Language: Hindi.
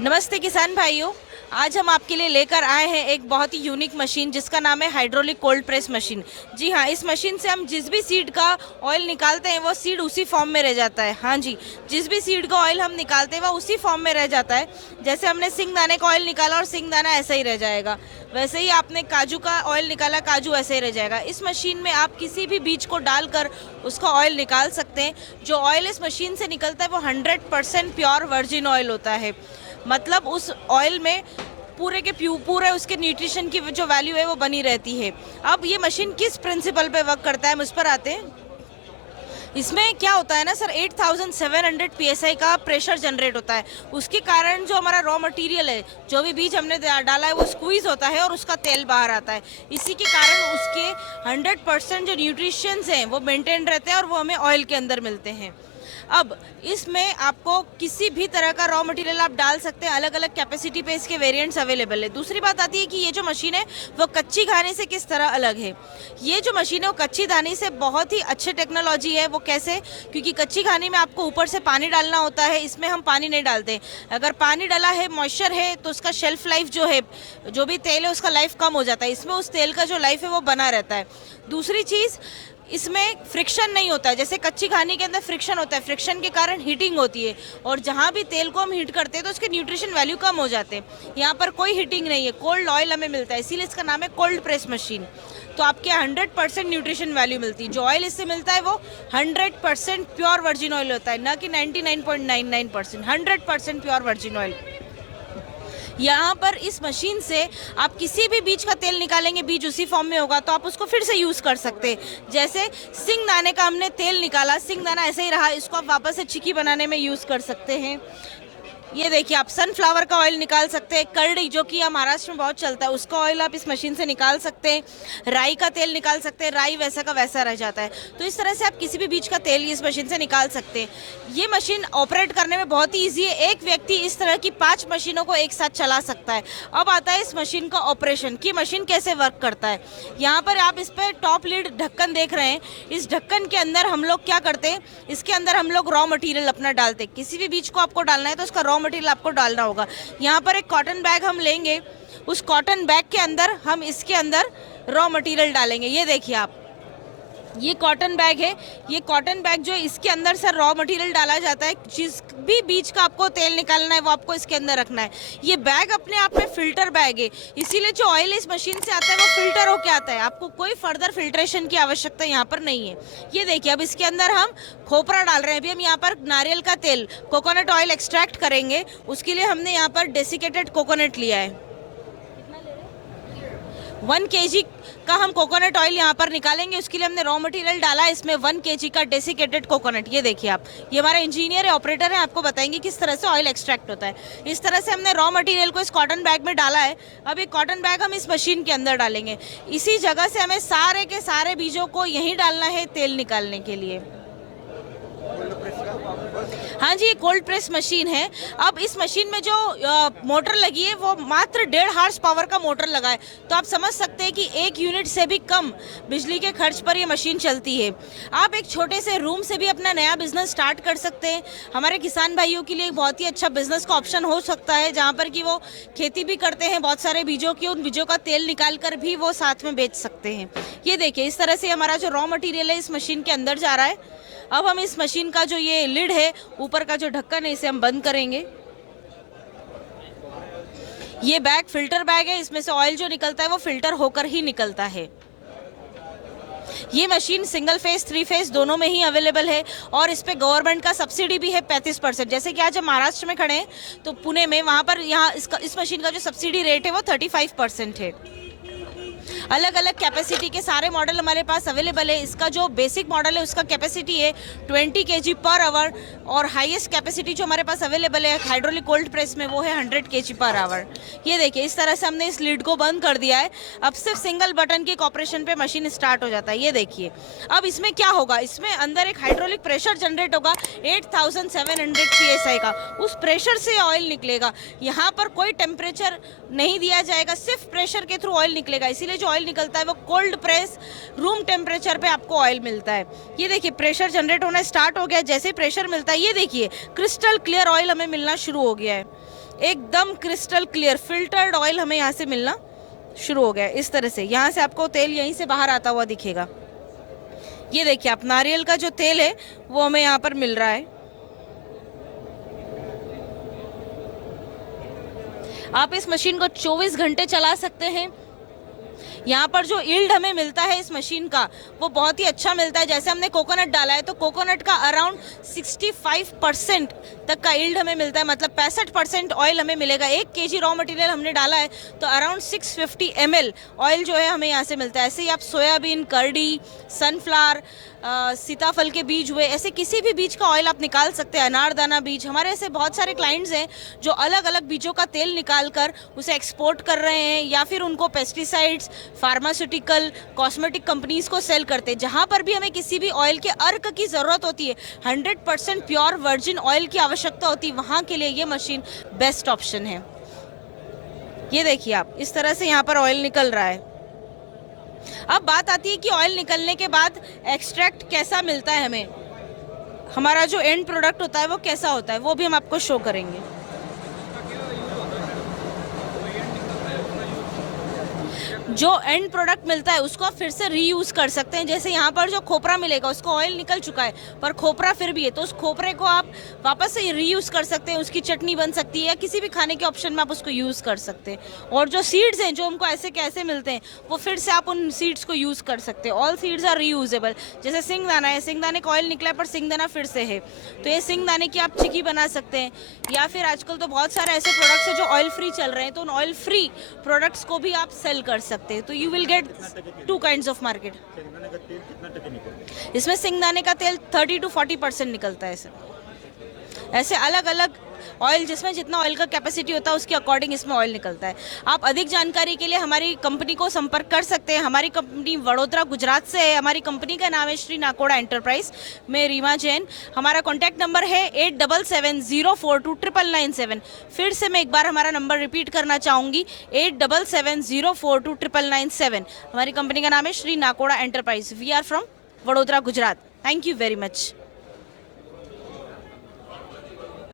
नमस्ते किसान भाइयों। आज हम आपके लिए लेकर आए हैं एक बहुत ही यूनिक मशीन जिसका नाम है हाइड्रोलिक कोल्ड प्रेस मशीन। जी हाँ, इस मशीन से हम जिस भी सीड का ऑयल निकालते हैं वो सीड उसी फॉर्म में रह जाता है। हाँ जी, जिस भी सीड का ऑयल हम निकालते हैं वो उसी फॉर्म में रह जाता है। जैसे हमने सिंगदाने का ऑयल निकाला और सिंगदाना ऐसा ही रह जाएगा, वैसे ही आपने काजू का ऑयल निकाला, काजू ऐसे ही रह जाएगा। इस मशीन में आप किसी भी बीज को डालकर उसका ऑयल निकाल सकते हैं। जो ऑयल इस मशीन से निकलता है वो 100% प्योर वर्जिन ऑयल होता है। मतलब उस ऑयल में पूरे के पूरे उसके न्यूट्रिशन की जो वैल्यू है वो बनी रहती है। अब ये मशीन किस प्रिंसिपल पे वर्क करता है, हम उस पर आते हैं। इसमें क्या होता है ना सर, 8700 PSI का प्रेशर जनरेट होता है। उसके कारण जो हमारा रॉ मटेरियल है, जो भी बीज हमने डाला है वो स्क्वीज होता है और उसका तेल बाहर आता है। इसी के कारण उसके 100% जो न्यूट्रिशंस हैं वो मेंटेन रहते हैं और वो हमें ऑयल के अंदर मिलते हैं। अब इसमें आपको किसी भी तरह का रॉ मटेरियल आप डाल सकते हैं, अलग अलग कैपेसिटी पे इसके वेरिएंट्स अवेलेबल है। दूसरी बात आती है कि ये जो मशीन है वो कच्ची घानी से किस तरह अलग है। ये जो मशीन है वो कच्ची घानी से बहुत ही अच्छी टेक्नोलॉजी है। वो कैसे? क्योंकि कच्ची घानी में आपको ऊपर से पानी डालना होता है, इसमें हम पानी नहीं डालते। अगर पानी डाला है, मॉइस्चर है, तो उसका शेल्फ लाइफ जो है, जो भी तेल है उसका लाइफ कम हो जाता है। इसमें उस तेल का जो लाइफ है वो बना रहता है। दूसरी चीज़, इसमें फ्रिक्शन नहीं होता है। जैसे कच्ची घानी के अंदर फ्रिक्शन होता है, फ्रिक्शन के कारण हीटिंग होती है और जहाँ भी तेल को हम हीट करते हैं तो उसके न्यूट्रिशन वैल्यू कम हो जाते हैं। यहाँ पर कोई हीटिंग नहीं है, कोल्ड ऑयल हमें मिलता है, इसीलिए इसका नाम है कोल्ड प्रेस मशीन। तो आपके 100% न्यूट्रिशन वैल्यू मिलती है। जो ऑयल इससे मिलता है वो 100% प्योर वर्जिन ऑयल होता है, ना कि 99.99%। 100% प्योर वर्जिन ऑयल। यहाँ पर इस मशीन से आप किसी भी बीज का तेल निकालेंगे, बीज उसी फॉर्म में होगा तो आप उसको फिर से यूज़ कर सकते हैं। जैसे सिंगदाने का हमने तेल निकाला, सिंगदाना ऐसे ही रहा, इसको आप वापस से चिक्की बनाने में यूज़ कर सकते हैं। ये देखिए, आप सनफ्लावर का ऑयल निकाल सकते हैं। करड़ी, जो कि महाराष्ट्र में बहुत चलता है, उसका ऑयल आप इस मशीन से निकाल सकते हैं। राई का तेल निकाल सकते हैं, राई वैसा का वैसा रह जाता है। तो इस तरह से आप किसी भी बीज का तेल इस मशीन से निकाल सकते हैं। ये मशीन ऑपरेट करने में बहुत ही ईजी है। एक व्यक्ति इस तरह की 5 मशीनों को एक साथ चला सकता है। अब आता है इस मशीन का ऑपरेशन, कि मशीन कैसे वर्क करता है। यहाँ पर आप इस पर टॉप लीड ढक्कन देख रहे हैं। इस ढक्कन के अंदर हम लोग क्या करते हैं, इसके अंदर हम लोग रॉ मटेरियल अपना डालते हैं। किसी भी बीज को आपको डालना है तो उसका रॉ मटेरियल आपको डालना होगा। यहाँ पर एक कॉटन बैग हम लेंगे, उस कॉटन बैग के अंदर हम इसके अंदर रॉ मटेरियल डालेंगे। ये देखिए आप, ये कॉटन बैग है। ये कॉटन बैग जो इसके अंदर से रॉ मटेरियल डाला जाता है, जिस भी बीज का आपको तेल निकालना है वो आपको इसके अंदर रखना है। ये बैग अपने आप में फिल्टर बैग है, इसीलिए जो ऑयल इस मशीन से आता है वो फिल्टर होके आता है। आपको कोई फर्दर फिल्ट्रेशन की आवश्यकता यहाँ पर नहीं है। ये देखिए, अब इसके अंदर हम खोपरा डाल रहे हैं। अभी हम यहाँ पर नारियल का तेल, कोकोनट ऑयल एक्सट्रैक्ट करेंगे। उसके लिए हमने यहाँ पर डेसिकेटेड कोकोनट लिया है। 1 kg का हम कोकोनट ऑयल यहाँ पर निकालेंगे। उसके लिए हमने रॉ मटेरियल डाला है इसमें 1 kg का डेसिकेटेड कोकोनट। ये देखिए आप, ये हमारा इंजीनियर है, ऑपरेटर है, आपको बताएंगे किस तरह से ऑयल एक्सट्रैक्ट होता है। इस तरह से हमने रॉ मटेरियल को इस कॉटन बैग में डाला है। अब ये कॉटन बैग हम इस मशीन के अंदर डालेंगे। इसी जगह से हमें सारे के सारे बीजों को यहीं डालना है तेल निकालने के लिए। हाँ जी, ये कोल्ड प्रेस मशीन है। अब इस मशीन में जो मोटर लगी है वो मात्र 1.5 हॉर्स पावर का मोटर लगा है। तो आप समझ सकते हैं कि 1 यूनिट से भी कम बिजली के खर्च पर ये मशीन चलती है। आप एक छोटे से रूम से भी अपना नया बिजनेस स्टार्ट कर सकते हैं। हमारे किसान भाइयों के लिए बहुत ही अच्छा बिजनेस का ऑप्शन हो सकता है, जहाँ पर कि वो खेती भी करते हैं बहुत सारे बीजों की, उन बीजों का तेल निकाल कर भी वो साथ में बेच सकते हैं। ये देखिए, इस तरह से हमारा जो रॉ मटीरियल है इस मशीन के अंदर जा रहा है। अब हम इस मशीन का जो ये लिड है, ऊपर का जो ढक्कन है, इसे हम बंद करेंगे। ये बैग फिल्टर बैग है, इसमें से ऑयल जो निकलता है वो फिल्टर होकर ही निकलता है। ये मशीन सिंगल फेस 3 फेस दोनों में ही अवेलेबल है और इस पे गवर्नमेंट का सब्सिडी भी है 35%। जैसे कि आज हम महाराष्ट्र में खड़े हैं तो पुणे में, वहाँ पर यहाँ इस मशीन का जो सब्सिडी रेट है वो 35% है। अलग अलग कैपेसिटी के सारे मॉडल हमारे पास अवेलेबल है। इसका जो बेसिक मॉडल है उसका कैपेसिटी है 20 kg पर आवर और हाईएस्ट कैपेसिटी जो हमारे पास अवेलेबल है हाइड्रोलिक कोल्ड प्रेस में वो है 100 kg पर आवर। ये देखिए, इस तरह से हमने इस लीड को बंद कर दिया है। अब सिर्फ सिंगल बटन के ऑपरेशन पे मशीन स्टार्ट हो जाता है। ये देखिए, अब इसमें क्या होगा, इसमें अंदर एक हाइड्रोलिक प्रेशर जनरेट होगा 8700 PSI का। उस प्रेशर से ऑयल निकलेगा। यहाँ पर कोई टेम्परेचर नहीं दिया जाएगा, सिर्फ प्रेशर के थ्रू ऑयल निकलेगा। इसीलिए से जो ऑयल निकलता है वो कोल्ड प्रेस रूम टेम्परेचर पे आपको ऑयल मिलता है। ये देखिए प्रेशर जनरेट होना स्टार्ट हो गया। जैसे ही प्रेशर मिलता है ये देखिए क्रिस्टल क्लियर ऑयल हमें मिलना शुरू हो गया है, एकदम क्रिस्टल क्लियर फिल्टर्ड ऑयल हमें यहाँ से मिलना शुरू हो गया है। इस तरह से यहाँ से आपको तेल यहीं से बाहर आता हुआ दिखेगा। ये देखिए आप नारियल का जो तेल है वो हमें यहाँ पर मिल रहा है। आप इस मशीन को 24 घंटे चला सकते हैं। यहाँ पर जो यील्ड हमें मिलता है इस मशीन का वो बहुत ही अच्छा मिलता है। जैसे हमने कोकोनट डाला है तो कोकोनट का अराउंड 65% तक का यील्ड हमें मिलता है, मतलब 65% ऑयल हमें मिलेगा। 1 kg रॉ मटेरियल हमने डाला है तो अराउंड 650 ml ऑयल जो है हमें यहाँ से मिलता है। ऐसे ही आप सोयाबीन, करडी, सनफ्लावर, सीताफल के बीज हुए, ऐसे किसी भी बीज का ऑयल आप निकाल सकते हैं। अनारदाना बीज, हमारे ऐसे बहुत सारे क्लाइंट्स हैं जो अलग अलग बीजों का तेल निकाल कर उसे एक्सपोर्ट कर रहे हैं या फिर उनको पेस्टिसाइड्स, फार्मास्यूटिकल, कॉस्मेटिक कंपनीज को सेल करते हैं। जहाँ पर भी हमें किसी भी ऑयल के अर्क की ज़रूरत होती है, 100% प्योर वर्जिन ऑयल की आवश्यकता होती है, वहाँ के लिए ये मशीन बेस्ट ऑप्शन है। ये देखिए आप इस तरह से यहाँ पर ऑयल निकल रहा है। अब बात आती है कि ऑयल निकलने के बाद एक्सट्रैक्ट कैसा मिलता है हमें, हमारा जो एंड प्रोडक्ट होता है वो कैसा होता है, वो भी हम आपको शो करेंगे। जो एंड प्रोडक्ट मिलता है उसको आप फिर से रीयूज़ कर सकते हैं। जैसे यहाँ पर जो खोपरा मिलेगा उसको ऑयल निकल चुका है पर खोपरा फिर भी है तो उस खोपरे को आप वापस से रीयूज़ कर सकते हैं। उसकी चटनी बन सकती है या किसी भी खाने के ऑप्शन में आप उसको यूज़ कर सकते हैं। और जो सीड्स हैं जो हमको ऐसे कैसे मिलते हैं वो फिर से आप उन सीड्स को यूज़ कर सकते हैं। All seeds are reusable. जैसे सिंगदाना है, सिंगदाने का ऑयल निकला है पर सिंगदाना फिर से है तो ये सिंगदाने की आप चिक्की बना सकते हैं। या फिर आजकल तो बहुत सारे ऐसे प्रोडक्ट्स हैं जो ऑयल फ्री चल रहे हैं तो उन ऑयल फ्री प्रोडक्ट्स को भी आप सेल कर सकते हैं। तो you will get 2 kinds of market. इसमें सिंगदाने का तेल 30 to 40% निकलता है सर। ऐसे अलग अलग ऑयल जिसमें जितना ऑयल का कैपेसिटी होता है उसके अकॉर्डिंग इसमें ऑयल निकलता है। आप अधिक जानकारी के लिए हमारी कंपनी को संपर्क कर सकते हैं। हमारी कंपनी वडोदरा गुजरात से है। हमारी कंपनी का नाम है श्री नाकोड़ा एंटरप्राइज। मैं रीमा जैन। हमारा कॉन्टैक्ट नंबर है 8770429997। फिर से मैं एक बार हमारा नंबर रिपीट करना चाहूँगी 8770429997। हमारी कंपनी का नाम है Shri Nakoda enterprise. We are from Vadodara Gujarat. Thank you very much.